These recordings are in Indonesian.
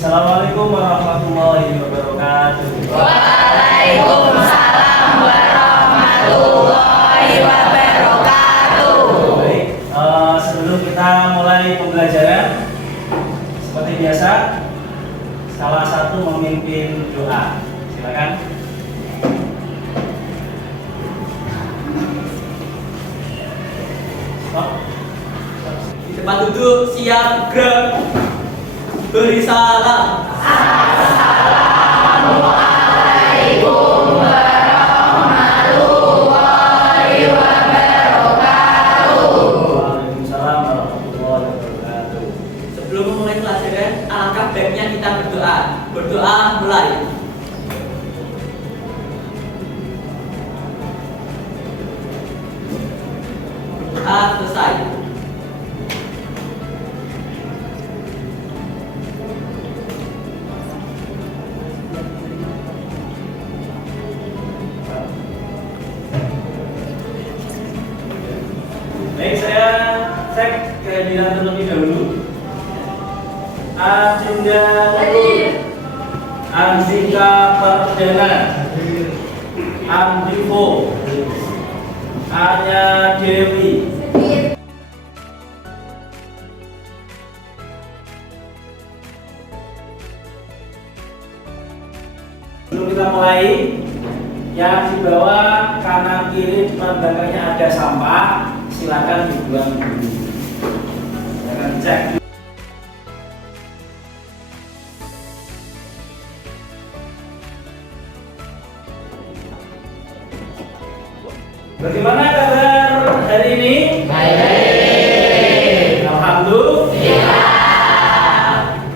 Assalamualaikum warahmatullahi wabarakatuh. Waalaikumsalam warahmatullahi wabarakatuh. Baik, sebelum kita mulai pembelajaran, seperti biasa, salah satu memimpin doa. Silakan. Stop. Di tempat duduk, siap, gerak. Beri salam. Assalamualaikum warahmatullahi wabarakatuh. Waalaikumsalam warahmatullahi wabarakatuh. Sebelum memulai pelajaran, alangkah baiknya kita berdoa. Berdoa mulai. Berdoa selesai. Baik, saya cek kehadiran terlebih dahulu. Adinda Andika Perdana, Andivo, Anya Dewi. Sebelum kita mulai, yang di bawah kanan kiri depan belakangnya ada sampah, silakan dibuang dulu. Silakan cek. Bagaimana kabar hari ini? Baik. Alhamdulillah.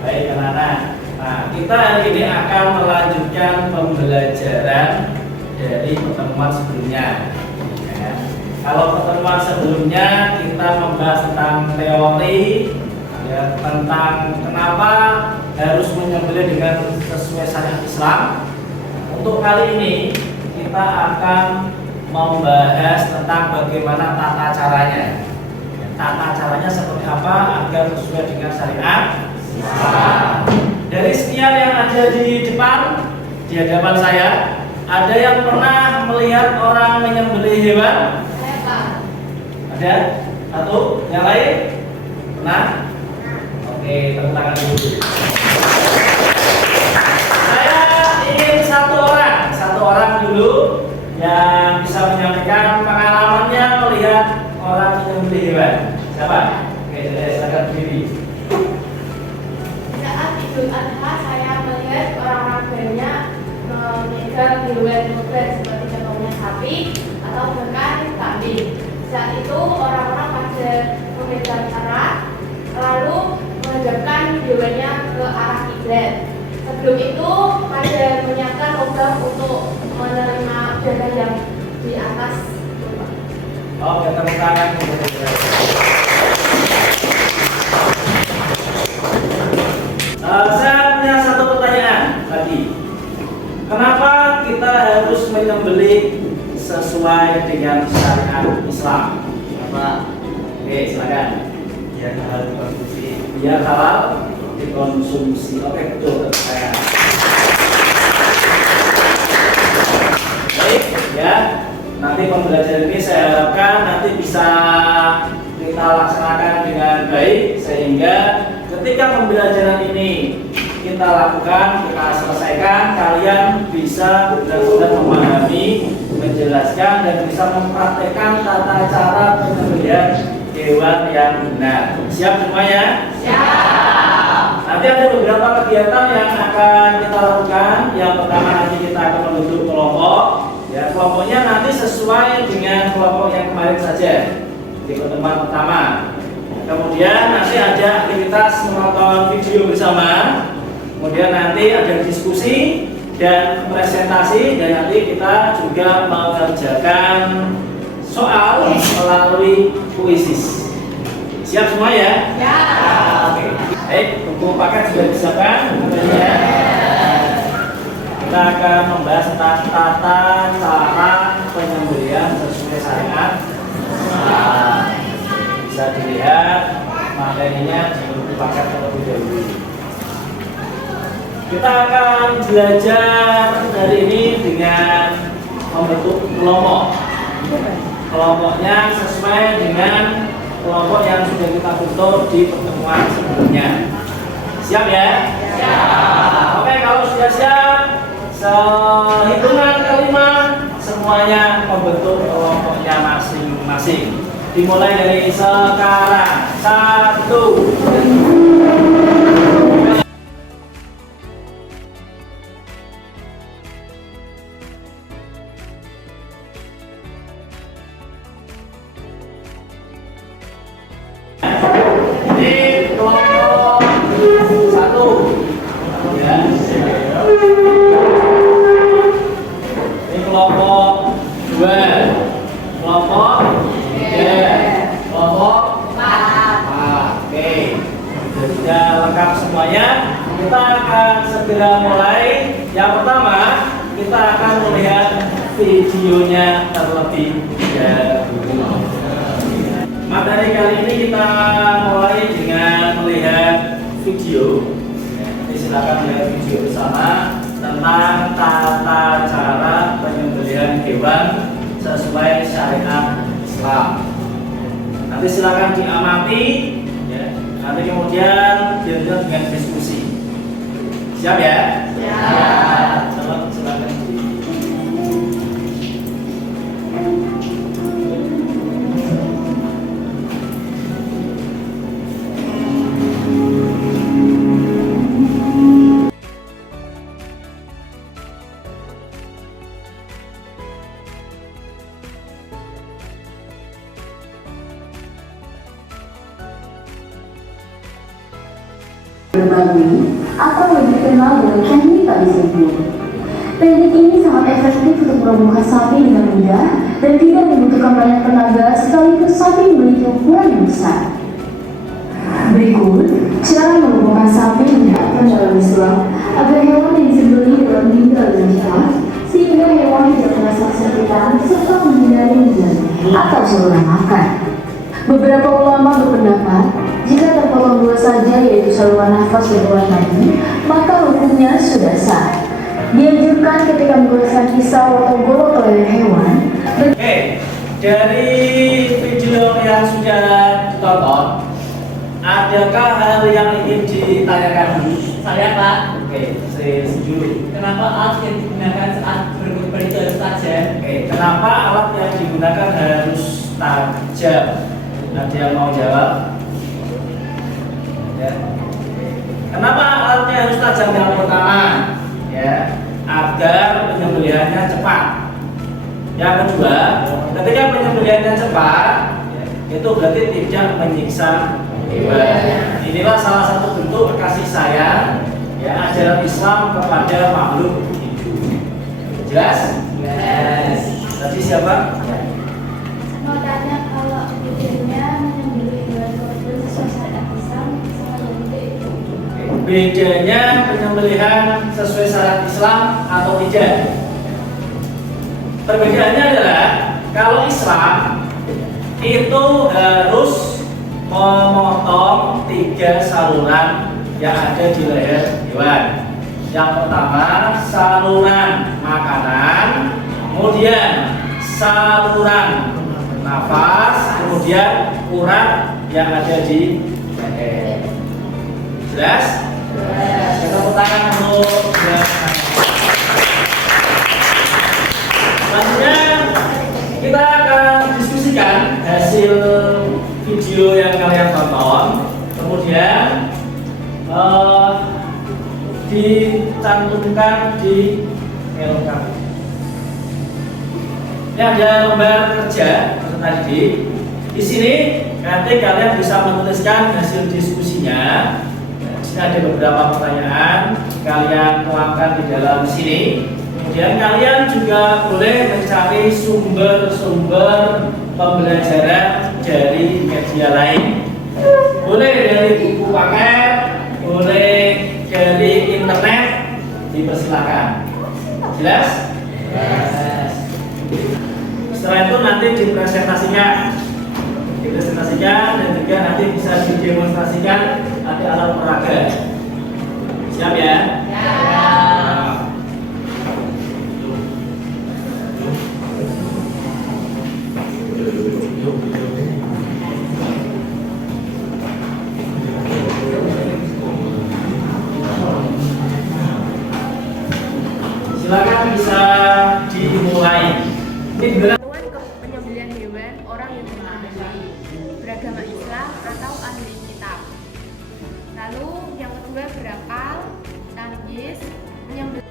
Baik anak-anak. Nah, kita hari ini akan melanjutkan pembelajaran dari pertemuan sebelumnya. Ya. Kalau pertemuan sebelumnya kita membahas tentang teori, ya, tentang kenapa harus menyembelih dengan sesuai syariat Islam. Untuk kali ini kita akan membahas tentang bagaimana tata caranya. Tata caranya seperti apa agar sesuai dengan syariat Islam. Dari sekian yang ada di depan, di hadapan saya, ada yang pernah melihat orang menyembelih hewan? Ada? Satu? Yang lain? Pernah? Oke, tepuk tangan dulu. Saya ingin satu orang dulu yang bisa menyampaikan pengalamannya melihat orang menyembelih hewan. Siapa? Oke, silakan berdiri. Saat Idul Adha saya melihat orang-orang banyak memegang hewan kurban seperti contohnya sapi atau bahkan kambing. Saat itu orang-orang pada memegang erat lalu menghadapkan hewannya ke arah kiblat. Sebelum itu pada menyiapkan logam untuk menerima udara yang di atas. Oke, tepuk tangan. Saya punya satu pertanyaan tadi. Kenapa kita harus menyembelih sesuai dengan syariat Islam? Kenapa? Oke, silakan. Biar halal dikonsumsi. Biar halal dikonsumsi. Oke, betul. Saya. Baik, ya. Nanti pembelajaran ini saya harapkan nanti bisa kita laksanakan dengan baik sehingga ketika pembelajaran ini kita lakukan, kita selesaikan, kalian bisa benar-benar memahami, menjelaskan dan bisa mempraktekkan tata cara penyembelihan hewan yang benar. Siap semuanya? Siap. Nanti ada beberapa kegiatan yang akan kita lakukan. Yang pertama nanti kita akan membentuk kelompok. Ya, kelompoknya nanti sesuai dengan kelompok yang kemarin saja di pertemuan pertama. Kemudian nanti ada aktivitas menonton video bersama. Kemudian nanti ada diskusi dan presentasi dan nanti kita juga mengerjakan soal melalui kuisis. Siap semua ya? Ya. Oke. Baik, buku paket sudah disiapkan. Kita akan membahas tentang tata cara penyembelihan sesuai syariat. Bisa dilihat materinya di buku paket terlebih dahulu. Kita akan belajar hari ini dengan membentuk kelompok. Kelompoknya sesuai dengan kelompok yang sudah kita bentuk di pertemuan sebelumnya. Siap ya? Siap. Oke, kalau sudah siap, sehitungan kelima semuanya membentuk kelompoknya masing-masing. Dimulai dari sekarang. 1. Ini kelompok 1 ya. Ini kelompok 2, kelompok 3, kelompok 4. Oke, sudah lengkap semuanya. Kita akan segera mulai. Yang pertama, kita akan melihat videonya terlebih dahulu. Materi kali ini kita mulai dengan melihat video. Jadi silakan melihat video bersama tentang tata cara penyembelihan hewan sesuai syariat Islam. Nanti silakan diamati, ya. Nanti kemudian dilanjut dengan diskusi. Siap ya? Siap. Silakan. Berbagi atau lebih dikenal dengan teknik tali simpul. Teknik ini sangat efektif untuk merobohkan sapi dengan mudah dan tidak membutuhkan banyak tenaga sekaligus sapi memiliki ukuran yang besar. Berikut cara merobohkan sapi diatur dalam Islam agar hewan yang disembelih dalam meninggal dengan cepat sehingga hewan tidak merasa kesakitan serta menghindari menjadi atau saluran makan. Beberapa ulama berpendapat jika terpotong 2 saja yaitu saluran nafas dan urat nadi, maka hukumnya sudah sah. Dianjurkan ketika menggoreskan pisau atau golok ke leher hewan. Oke, dari video yang sudah ditonton, adakah hal yang ingin ditanyakan? Saya Pak, Oke, saya setuju. kenapa alat yang digunakan saat berkembang itu harus tajam? Oke, kenapa alat yang digunakan harus tajam? Ada yang mau jawab? Ya. Kenapa alatnya harus tajam? Yang pertama, ya, agar penyembelihannya cepat. Yang kedua, ketika penyembelihannya cepat, ya, itu berarti tidak menyiksa hewan. Inilah salah satu bentuk kasih sayang, ya, ajaran Islam kepada makhluk hidup. Jelas? Yes. Tadi siapa? Mau tanya kalau videonya menyembelih hewan korban sesuai syariat Islam sama dengan itu. Bedanya penyembelihan sesuai syariat Islam atau tidak? Perbedaannya adalah kalau Islam itu harus memotong 3 saluran yang ada di leher hewan. Yang pertama saluran makanan, kemudian saluran nafas, kemudian urat yang ada di leher. Jelas? Tepuk tangan untuk selanjutnya kita akan diskusikan hasil video yang kalian tonton, kemudian dicantumkan di LKP. Ini ada lembar kerja peserta didik. Di sini nanti kalian bisa menuliskan hasil diskusinya. Di sini ada beberapa pertanyaan, kalian tuangkan di dalam sini. Kemudian kalian juga boleh mencari sumber-sumber pembelajaran dari media lain. Boleh dari buku paket, boleh dari internet, dipersilakan. Jelas? Yes. Setelah itu nanti dipresentasikan dan juga nanti bisa didemonstrasikan ada alat peraga. Siap ya? Silakan bisa dimulai. Ketentuan penyembelihan hewan orang yang beragama Islam atau ahli kitab. Lalu yang kedua berakal, tamyiz, menyembelih.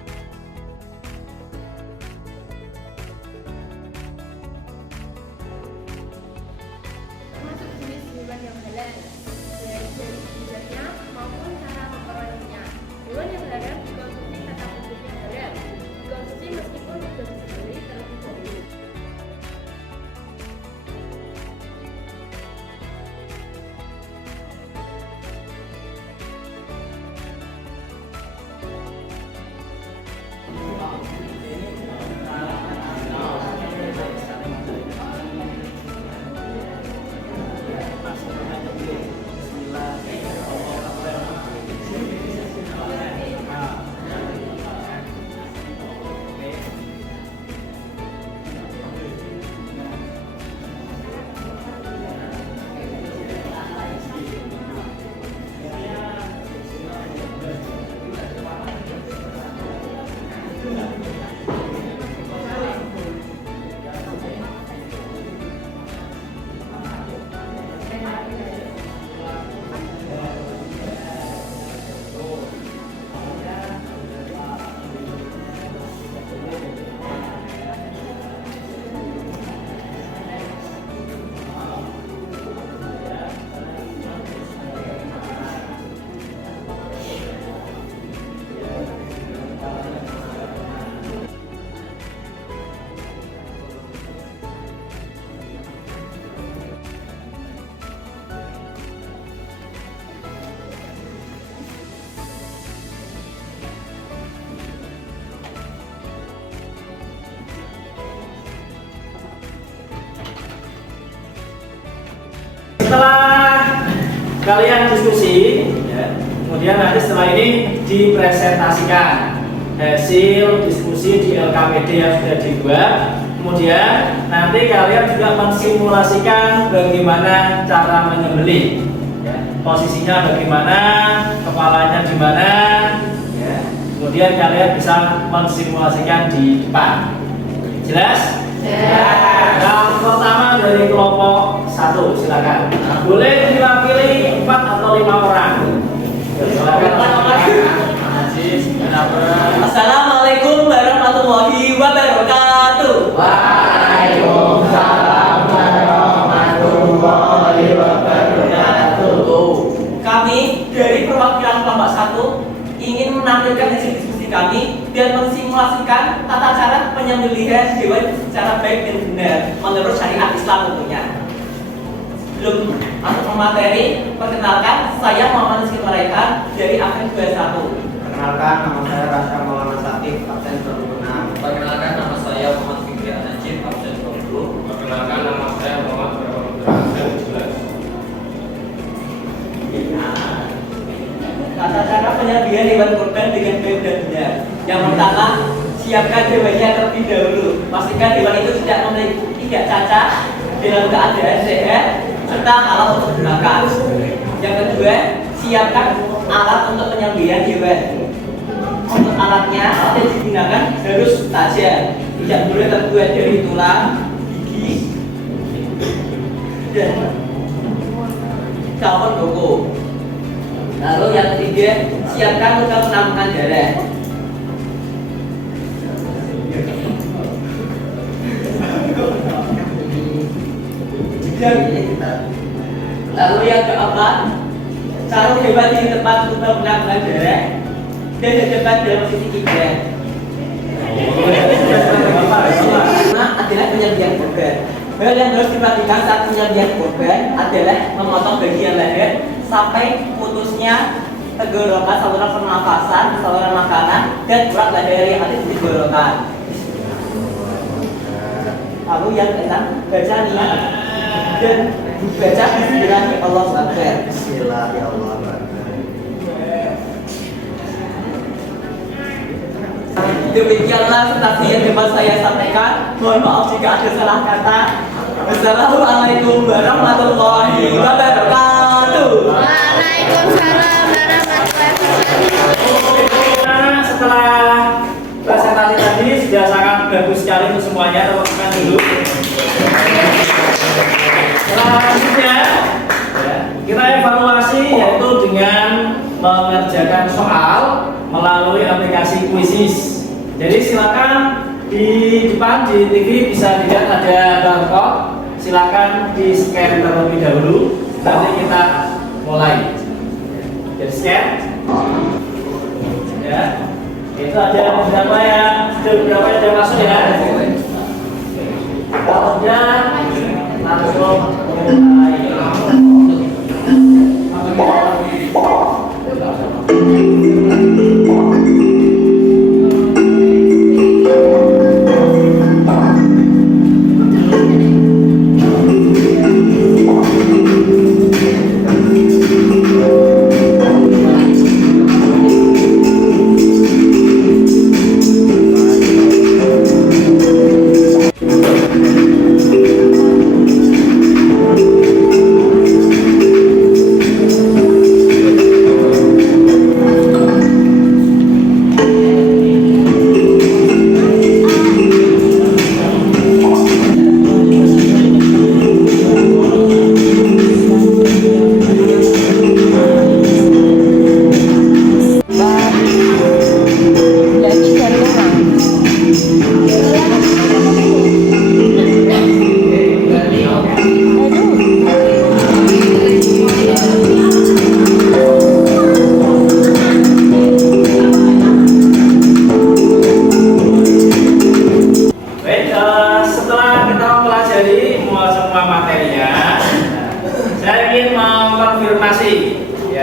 Termasuk jenis hewan yang halal, baik dari jenisnya maupun cara memperolehnya. Hewan yang halal dikonsumsi tetap bentuknya halal, dikonsumsi meskipun sudah disembelih terlebih dahulu. Setelah kalian diskusi, ya, kemudian nanti setelah ini dipresentasikan hasil diskusi di LKPD yang sudah dibuat. Kemudian nanti kalian juga mensimulasikan bagaimana cara menyembelih, ya, posisinya bagaimana, kepalanya di mana, ya. Kemudian kalian bisa mensimulasikan di depan. Jelas? Yang pertama dari kelompok 1, silakan. Boleh diwakili 4 atau 5 orang. Silakan. Assalamualaikum warahmatullahi wabarakatuh. Waalaikumsalam warahmatullahi wabarakatuh. Kami dari perwakilan kelompok 1 ingin menampilkan hasil diskusi kami dan mensimulasikan tata cara penyembelihan hewan secara baik dan benar menurut syariat Islam tentunya. Sebelum masuk ke materi, perkenalkan saya Muhammad Rizky Maraikan dari absen 21. Perkenalkan, nama saya Rasya Maulana Satif, absen 26. Perkenalkan, nama saya Muhammad Fikri Najib, absen 20. Perkenalkan, nama saya Muhammad Berapa absen 11. Tata cara penyembelihan hewan kurban dengan baik dan benar. Yang pertama, siapkan hewannya terlebih dahulu. Pastikan hewan itu tidak cacat, dalam keadaan sehat, serta alat untuk digunakan. Yang kedua, siapkan alat untuk penyembelihan hewan. Untuk alatnya yang digunakan harus tajam, tidak boleh terbuat dari tulang, gigi, dan daun koko. Lalu yang ketiga, siapkan lubang penampungan darah. Lalu yang keempat, taruh hewan di tempat lubang penampungan darah dan di depan dalam sisi kiblat. Nah, adalah penyembelihan kurban. Hal yang harus diperhatikan saat penyembelihan kurban adalah memotong bagian leher sampai putusnya tenggorokan, saluran pernafasan, saluran makanan, dan urat leher yang ada di tenggorokan. Lalu yang keenam, baca niat dan baca bismillah Allah Akbar. Bismillahirrahmanirrahim. Demikianlah presentasi yang dapat saya sampaikan. Mohon maaf jika ada salah kata. Wassalamualaikum warahmatullahi wabarakatuh. Waalaikumsalam warahmatullahi wabarakatuh. Setelah presentasi tadi sudah sangat bagus sekali untuk semuanya, teman-teman dulu. Selanjutnya ya, kita evaluasi yaitu dengan mengerjakan soal melalui aplikasi Quizzes. Jadi silakan di depan di TV bisa dilihat ada barcode, silakan di scan terlebih dahulu. Nanti kita mulai. Jadi scan. Ya, itu ada beberapa yang sudah masuk ya. Kalau sudah langsung mulai.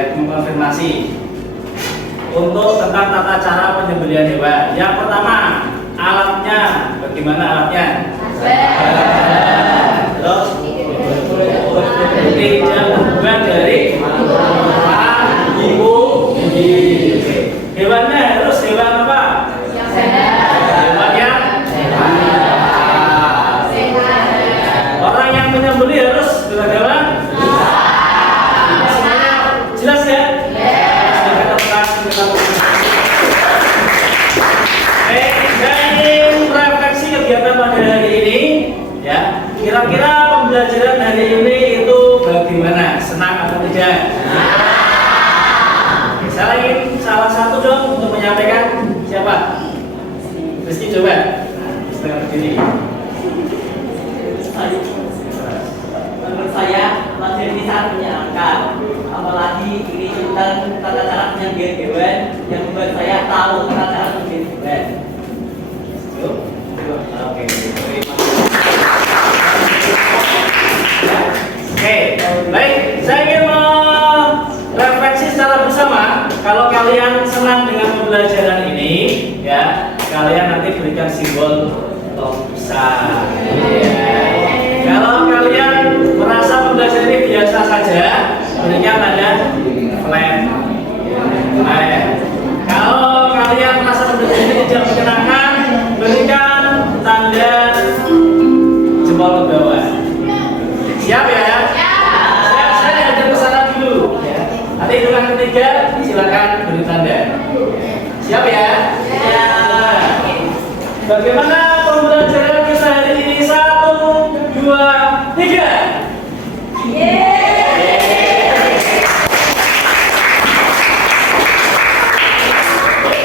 Mengkonfirmasi untuk tentang tata cara penyembelihan hewan. Yang pertama, alatnya. Bagaimana alatnya? Terus tidak berhubungan dari ibu. Hewannya harus hewan apa? Hewan yang orang yang menyembeli harus hewan. Jelas ya? Saya ingin refleksi kegiatan pada hari ini ya. Kira-kira pembelajaran hari ini itu bagaimana? Senang atau tidak? Saya ingin salah satu dong untuk menyampaikan. Siapa? Rizky coba. Setengah berdiri. Menurut saya pelajaran ini sangat menyenangkan, apalagi ini tentang tata cara penyembelihan hewan yang membuat saya tahu tata cara penyembelihan hewan. Oke. Oke, baik. Saya ingin merefleksi secara bersama. Kalau kalian senang dengan pembelajaran ini, ya, kalian nanti berikan simbol top besar. Ya. Kalau kalian merasa pembelajaran ini biasa saja, berikan tanda flat. Nah, kalau kalian merasa pembelajaran ini tidak menyenangkan, berikan tanda jempol ke bawah. Siap ya? Siap. Saya ada pesanan dulu. Nanti hitungan ketiga, silakan beri tanda. Siap ya? Siap. Bagaimana pembelajaran kita hari ini? 1, 2, 3.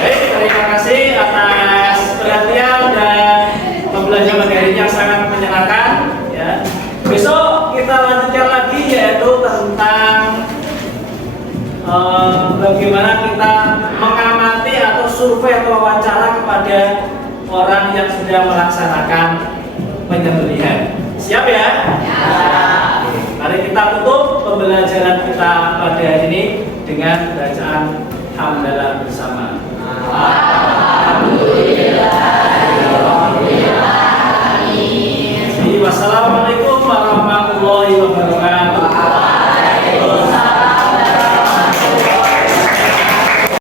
Baik, terima kasih atas perhatian dan pembelajaran hari ini yang sangat menyenangkan. Ya. Besok kita lanjutkan lagi yaitu tentang bagaimana kita mengamati atau survei atau wawancara kepada orang yang sudah melaksanakan penyembelihan. Siap ya? Ya. Mari kita tutup pembelajaran kita pada hari ini dengan bacaan hamdalah bersama.